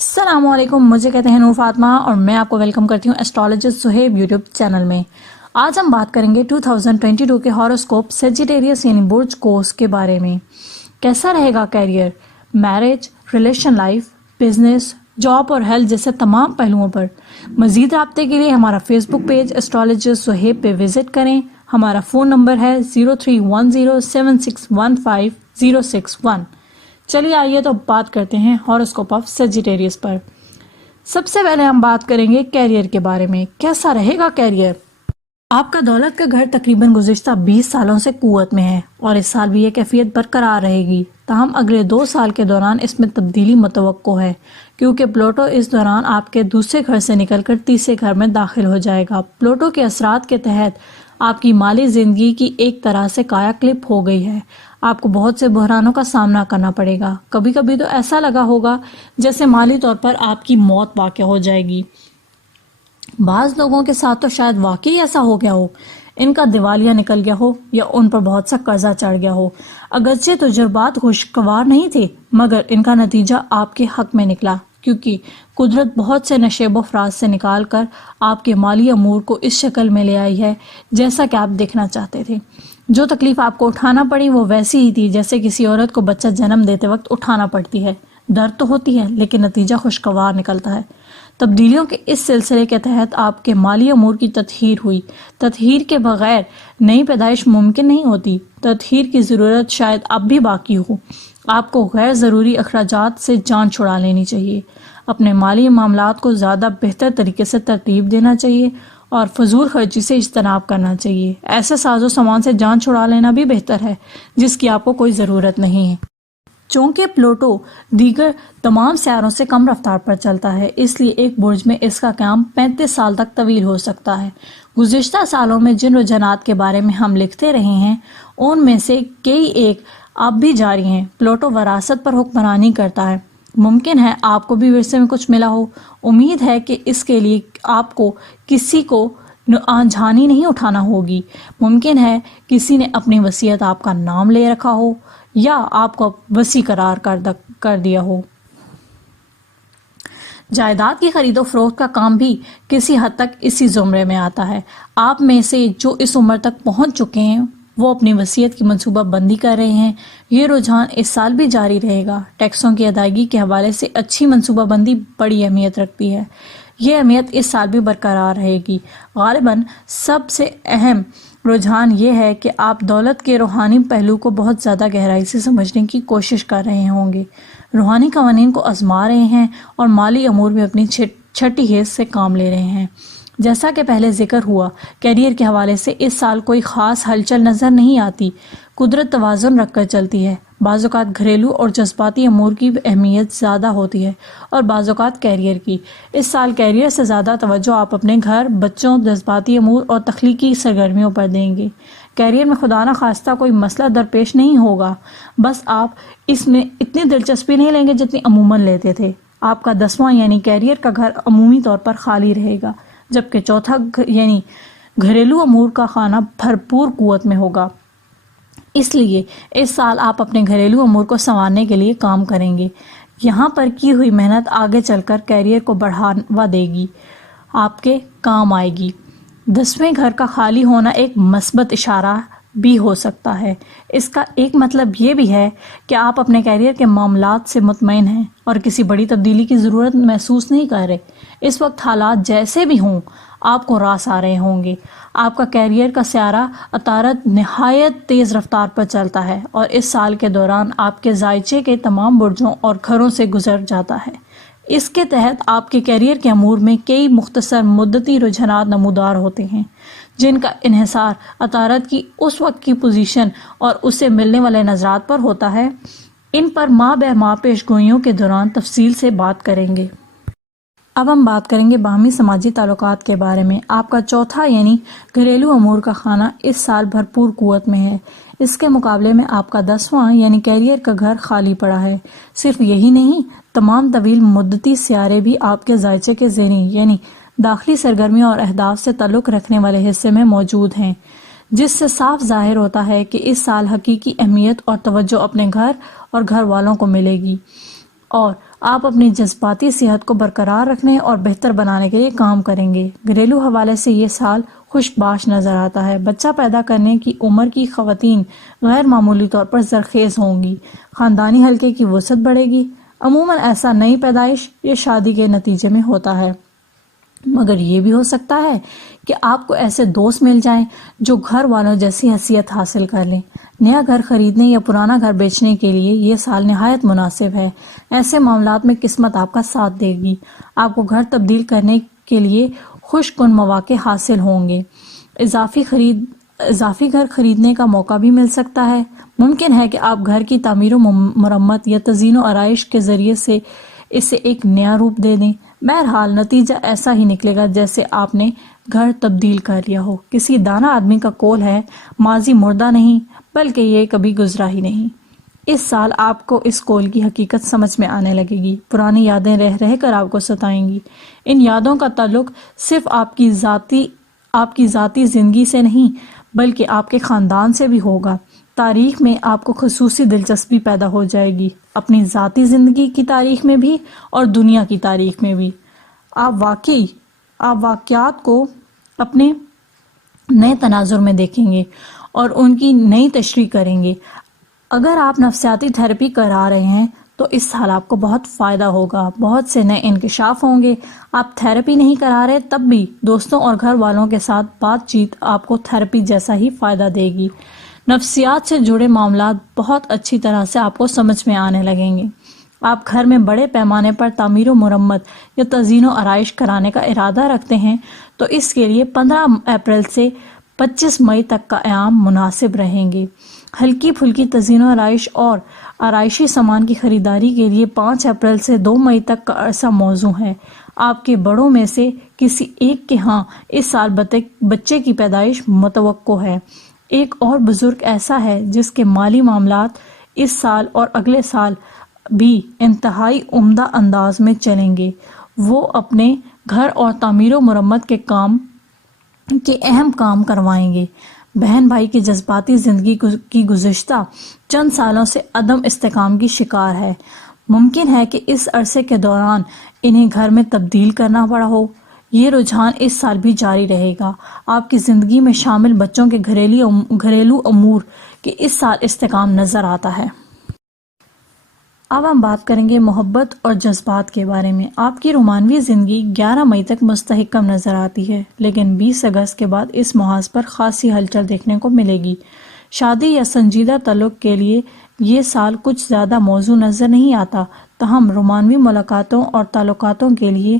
السلام علیکم، مجھے کہتے ہیں نور فاطمہ اور میں آپ کو ویلکم کرتی ہوں ایسٹرولوجسٹ سہیب یوٹیوب چینل میں۔ آج ہم بات کریں گے 2022 کے ہاروسکوپ سیجیٹیریس یعنی برج قوس کے بارے میں۔ کیسا رہے گا career, marriage, relation life, business, job اور ہیلتھ جیسے تمام پہلوؤں پر۔ مزید رابطے کے لیے ہمارا Facebook page astrologist Suhaib پہ وزٹ کریں۔ ہمارا فون نمبر ہے 0310761506 چلیے آئیے تو بات کرتے ہیں ہاروسکوپ آف سیجیٹیریس پر۔ سب سے پہلے ہم بات کریں گے کیریئر کے بارے میں۔ کیسا رہے گا کیریئر؟ آپ کا دولت کا گھر تقریباً گزشتہ 20 سالوں سے قوت میں ہے اور اس سال بھی یہ کیفیت برقرار رہے گی، تاہم اگلے 2 سال کے دوران اس میں تبدیلی متوقع ہے کیونکہ پلوٹو اس دوران آپ کے دوسرے گھر سے نکل کر تیسرے گھر میں داخل ہو جائے گا۔ پلوٹو کے اثرات کے تحت آپ کی مالی زندگی کی ایک طرح سے کایا کلپ ہو گئی ہے۔ آپ کو بہت سے بحرانوں کا سامنا کرنا پڑے گا۔ کبھی کبھی تو ایسا لگا ہوگا جیسے مالی طور پر آپ کی موت واقع ہو جائے گی۔ بعض لوگوں کے ساتھ تو شاید واقعی ایسا ہو گیا ہو، ان کا دیوالیہ نکل گیا ہو یا ان پر بہت سا قرضہ چڑھ گیا ہو۔ اگرچہ تجربات خوشگوار نہیں تھے مگر ان کا نتیجہ آپ کے حق میں نکلا کیونکہ قدرت بہت سے نشیب و فراز سے نکال کر آپ کے مالی امور کو اس شکل میں لے آئی ہے جیسا کہ آپ دیکھنا چاہتے تھے۔ جو تکلیف آپ کو اٹھانا پڑی وہ ویسی ہی تھی جیسے کسی عورت کو بچہ جنم دیتے وقت اٹھانا پڑتی ہے۔ درد تو ہوتی ہے لیکن نتیجہ خوشگوار نکلتا ہے۔ تبدیلیوں کے اس سلسلے کے تحت آپ کے مالی امور کی تطہیر ہوئی۔ تطہیر کے بغیر نئی پیدائش ممکن نہیں ہوتی۔ تطہیر کی ضرورت شاید اب بھی باقی ہو۔ آپ کو غیر ضروری اخراجات سے جان چھڑا لینی چاہیے، اپنے مالی معاملات کو زیادہ بہتر طریقے سے ترتیب دینا چاہیے اور فضول خرچی سے اجتناب کرنا چاہیے۔ ایسے ساز و سامان سے جان چھڑا لینا بھی بہتر ہے جس کی آپ کو کوئی ضرورت نہیں ہے۔ چونکہ پلوٹو دیگر تمام سیاروں سے کم رفتار پر چلتا ہے اس لیے ایک برج میں اس کا قیام 35 سال تک طویل ہو سکتا ہے۔ گزشتہ سالوں میں جن رجحانات کے بارے میں ہم لکھتے رہے ہیں ان میں سے کئی ایک اب بھی جاری ہیں۔ پلوٹو وراثت پر حکمرانی کرتا ہے۔ ممکن ہے آپ کو بھی ورثے میں کچھ ملا ہو۔ امید ہے کہ اس کے لیے آپ کو کسی کو آنجھانی نہیں اٹھانا ہوگی۔ ممکن ہے کسی نے اپنی وصیت آپ کا نام لے رکھا ہو یا آپ کو وصی قرار کر دیا ہو۔ جائیداد کی خرید و فروخت کا کام بھی کسی حد تک اسی زمرے میں آتا ہے۔ آپ میں سے جو اس عمر تک پہنچ چکے ہیں وہ اپنی وصیت کی منصوبہ بندی کر رہے ہیں۔ یہ رجحان اس سال بھی جاری رہے گا۔ ٹیکسوں کی ادائیگی کے حوالے سے اچھی منصوبہ بندی بڑی اہمیت رکھتی ہے۔ یہ اہمیت اس سال بھی برقرار رہے گی۔ غالباً سب سے اہم رجحان یہ ہے کہ آپ دولت کے روحانی پہلو کو بہت زیادہ گہرائی سے سمجھنے کی کوشش کر رہے ہوں گے، روحانی قوانین کو آزما رہے ہیں اور مالی امور میں اپنی چھٹی حیث سے کام لے رہے ہیں۔ جیسا کہ پہلے ذکر ہوا، کیریئر کے حوالے سے اس سال کوئی خاص ہلچل نظر نہیں آتی۔ قدرت توازن رکھ کر چلتی ہے۔ بعض اوقات گھریلو اور جذباتی امور کی اہمیت زیادہ ہوتی ہے اور بعض اوقات کیریئر کی۔ اس سال کیریئر سے زیادہ توجہ آپ اپنے گھر، بچوں، جذباتی امور اور تخلیقی سرگرمیوں پر دیں گے۔ کیریئر میں خدا نہ خواستہ کوئی مسئلہ درپیش نہیں ہوگا، بس آپ اس میں اتنی دلچسپی نہیں لیں گے جتنی عموماً لیتے تھے۔ آپ کا 10واں یعنی کیریئر کا گھر عمومی طور پر خالی رہے گا، جبکہ چوتھا یعنی گھریلو امور کا خانہ بھرپور قوت میں ہوگا۔ اس لیے اس سال آپ اپنے گھریلو امور کو سنوارنے کے لیے کام کریں گے۔ یہاں پر کی ہوئی محنت آگے چل کر کیریئر کو بڑھاوا دے گی، آپ کے کام آئے گی۔ 10ویں گھر کا خالی ہونا ایک مثبت اشارہ بھی ہو سکتا ہے۔ اس کا ایک مطلب یہ بھی ہے کہ آپ اپنے کیریئر کے معاملات سے مطمئن ہیں اور کسی بڑی تبدیلی کی ضرورت محسوس نہیں کر رہے۔ اس وقت حالات جیسے بھی ہوں آپ کو راس آ رہے ہوں گے۔ آپ کا کیریئر کا سیارہ عطارد نہایت تیز رفتار پر چلتا ہے اور اس سال کے دوران آپ کے ذائچے کے تمام برجوں اور گھروں سے گزر جاتا ہے۔ اس کے تحت آپ کے کیریئر کے امور میں کئی مختصر مدتی رجحانات نمودار ہوتے ہیں جن کا انحصار عطارد کی اس وقت کی پوزیشن اور اس سے ملنے والے نظرات پر ہوتا ہے۔ ان پر ماہ بہ ماہ پیش گوئیوں کے دوران تفصیل سے بات کریں گے۔ اب ہم بات کریں گے باہمی سماجی تعلقات کے بارے میں۔ آپ کا چوتھا یعنی گھریلو امور کا خانہ اس سال بھرپور قوت میں ہے۔ اس کے مقابلے میں آپ کا 10واں یعنی کیریئر کا گھر خالی پڑا ہے۔ صرف یہی نہیں، تمام طویل مدتی سیارے بھی آپ کے ذائچے کے ذہنی یعنی داخلی سرگرمیوں اور اہداف سے تعلق رکھنے والے حصے میں موجود ہیں، جس سے صاف ظاہر ہوتا ہے کہ اس سال حقیقی اہمیت اور توجہ اپنے گھر اور گھر والوں کو ملے گی اور آپ اپنی جذباتی صحت کو برقرار رکھنے اور بہتر بنانے کے لیے کام کریں گے۔ گھریلو حوالے سے یہ سال خوش باش نظر آتا ہے۔ بچہ پیدا کرنے کی عمر کی خواتین غیر معمولی طور پر زرخیز ہوں گی۔ خاندانی حلقے کی وسعت بڑھے گی۔ عموماً ایسا نئی پیدائش یا شادی کے نتیجے میں ہوتا ہے، مگر یہ بھی ہو سکتا ہے کہ آپ کو ایسے دوست مل جائیں جو گھر والوں جیسی حیثیت حاصل کر لیں۔ نیا گھر خریدنے یا پرانا گھر بیچنے کے لیے یہ سال نہایت مناسب ہے۔ ایسے معاملات میں قسمت آپ کا ساتھ دے گی۔ آپ کو گھر تبدیل کرنے کے لیے خوش کن مواقع حاصل ہوں گے۔ اضافی گھر خریدنے کا موقع بھی مل سکتا ہے۔ ممکن ہے کہ آپ گھر کی تعمیر و مرمت یا تزئین و آرائش کے ذریعے سے اسے ایک نیا روپ دے دیں۔ بہرحال نتیجہ ایسا ہی نکلے گا جیسے آپ نے گھر تبدیل کر لیا ہو۔ کسی دانا آدمی کا قول ہے، ماضی مردہ نہیں بلکہ یہ کبھی گزرا ہی نہیں۔ اس سال آپ کو اس قول کی حقیقت سمجھ میں آنے لگے گی۔ پرانی یادیں رہ رہ کر آپ کو ستائیں گی۔ ان یادوں کا تعلق صرف آپ کی ذاتی زندگی سے نہیں بلکہ آپ کے خاندان سے بھی ہوگا۔ تاریخ میں آپ کو خصوصی دلچسپی پیدا ہو جائے گی، اپنی ذاتی زندگی کی تاریخ میں بھی اور دنیا کی تاریخ میں بھی۔ آپ واقعات کو اپنے نئے تناظر میں دیکھیں گے اور ان کی نئی تشریح کریں گے۔ اگر آپ نفسیاتی تھراپی کرا رہے ہیں تو اس سال آپ کو بہت فائدہ ہوگا، بہت سے نئے انکشاف ہوں گے۔ آپ تھراپی نہیں کرا رہے تب بھی دوستوں اور گھر والوں کے ساتھ بات چیت آپ کو تھراپی جیسا ہی فائدہ دے گی۔ نفسیات سے جڑے معاملات بہت اچھی طرح سے آپ کو سمجھ میں آنے لگیں گے۔ آپ گھر میں بڑے پیمانے پر تعمیر و مرمت یا تزئین و آرائش کرانے کا ارادہ رکھتے ہیں تو اس کے لیے 15 اپریل سے 25 مئی تک کا ایام مناسب رہیں گے۔ ہلکی پھلکی تزئین و آرائش اور آرائشی سامان کی خریداری کے لیے 5 اپریل سے 2 مئی تک کا عرصہ موزوں ہے۔ آپ کے بڑوں میں سے کسی ایک کے ہاں اس سال بچے کی پیدائش متوقع ہے۔ ایک اور بزرگ ایسا ہے جس کے مالی معاملات اس سال اور اگلے سال بھی انتہائی عمدہ انداز میں چلیں گے۔ وہ اپنے گھر اور تعمیر و مرمت کے اہم کام کروائیں گے۔ بہن بھائی کی جذباتی زندگی کی گزشتہ چند سالوں سے عدم استحکام کی شکار ہے۔ ممکن ہے کہ اس عرصے کے دوران انہیں گھر میں تبدیل کرنا پڑا ہو۔ یہ رجحان اس سال بھی جاری رہے گا۔ آپ کی زندگی میں شامل بچوں کے گھریلو امور کے اس سال استحکام نظر آتا ہے۔ اب ہم بات کریں گے محبت اور جذبات کے بارے میں۔ آپ کی رومانوی زندگی 11 مئی تک مستحکم نظر آتی ہے، لیکن 20 اگست کے بعد اس محاذ پر خاصی ہلچل دیکھنے کو ملے گی۔ شادی یا سنجیدہ تعلق کے لیے یہ سال کچھ زیادہ موزوں نظر نہیں آتا، تاہم رومانوی ملاقاتوں اور تعلقاتوں کے لیے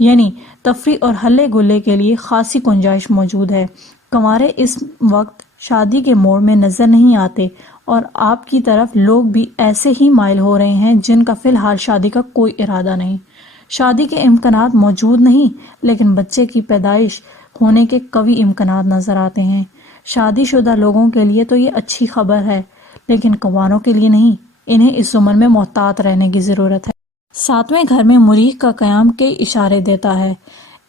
یعنی تفریح اور ہلے گلے کے لیے خاصی گنجائش موجود ہے۔ کنوارے اس وقت شادی کے موڑ میں نظر نہیں آتے اور آپ کی طرف لوگ بھی ایسے ہی مائل ہو رہے ہیں جن کا فی الحال شادی کا کوئی ارادہ نہیں۔ شادی کے امکانات موجود نہیں لیکن بچے کی پیدائش ہونے کے قوی امکانات نظر آتے ہیں۔ شادی شدہ لوگوں کے لیے تو یہ اچھی خبر ہے لیکن کنواروں کے لیے نہیں۔ انہیں اس عمر میں محتاط رہنے کی ضرورت ہے۔ 7ویں گھر میں مریخ کا قیام کئی اشارے دیتا ہے۔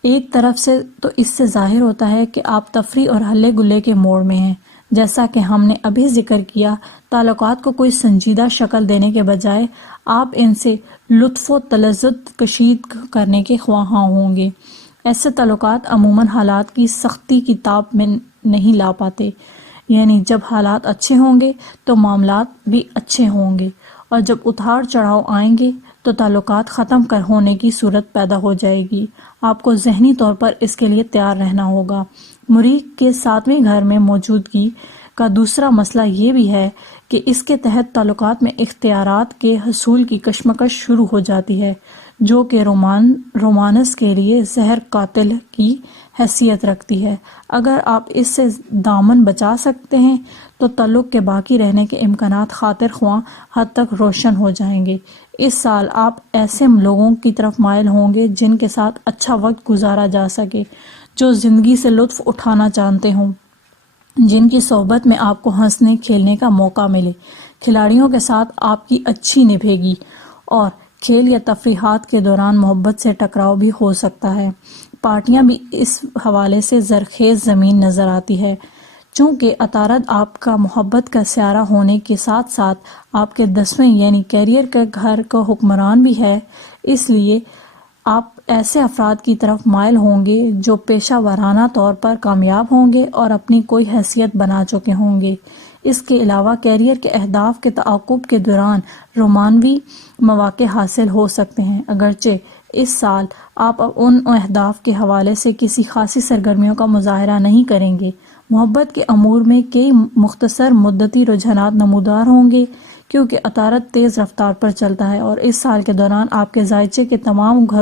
ایک طرف سے تو اس سے ظاہر ہوتا ہے کہ آپ تفریح اور ہلے گلے کے موڑ میں ہیں۔ جیسا کہ ہم نے ابھی ذکر کیا، تعلقات کو کوئی سنجیدہ شکل دینے کے بجائے آپ ان سے لطف و تلذذ کشید کرنے کے خواہاں ہوں گے۔ ایسے تعلقات عموماً حالات کی سختی کی تاب میں نہیں لا پاتے، یعنی جب حالات اچھے ہوں گے تو معاملات بھی اچھے ہوں گے اور جب اتار چڑھاؤ آئیں گے تو تعلقات ختم ہونے کی صورت پیدا ہو جائے گی۔ آپ کو ذہنی طور پر اس کے لیے تیار رہنا ہوگا۔ مریخ کے 7ویں گھر میں موجودگی کا دوسرا مسئلہ یہ بھی ہے کہ اس کے تحت تعلقات میں اختیارات کے حصول کی کشمکش شروع ہو جاتی ہے، جو کہ رومانس کے لیے زہر قاتل کی حیثیت رکھتی ہے۔ اگر آپ اس سے دامن بچا سکتے ہیں تو تعلق کے باقی رہنے کے امکانات خاطر خواہ حد تک روشن ہو جائیں گے۔ اس سال آپ ایسے لوگوں کی طرف مائل ہوں گے جن کے ساتھ اچھا وقت گزارا جا سکے، جو زندگی سے لطف اٹھانا جانتے ہوں، جن کی صحبت میں آپ کو ہنسنے کھیلنے کا موقع ملے۔ کھلاڑیوں کے ساتھ آپ کی اچھی نبھے گی اور کھیل یا تفریحات کے دوران محبت سے ٹکراؤ بھی ہو سکتا ہے۔ پارٹیاں بھی اس حوالے سے زرخیز زمین نظر آتی ہے۔ چونکہ عطارد آپ کا محبت کا سیارہ ہونے کے ساتھ ساتھ آپ کے 10ویں یعنی کیریئر کے گھر کا حکمران بھی ہے، اس لیے آپ ایسے افراد کی طرف مائل ہوں گے جو پیشہ ورانہ طور پر کامیاب ہوں گے اور اپنی کوئی حیثیت بنا چکے ہوں گے۔ اس کے علاوہ کیریئر کے اہداف کے تعاقب کے دوران رومانوی مواقع حاصل ہو سکتے ہیں، اگرچہ اس سال آپ ان اہداف کے حوالے سے کسی خاصی سرگرمیوں کا مظاہرہ نہیں کریں گے۔ محبت کے امور میں کئی مختصر مدتی رجحانات نمودار ہوں گے کیونکہ عطارد تیز رفتار پر چلتا ہے اور اس سال کے دوران آپ کے ذائچے کے تمام گھروں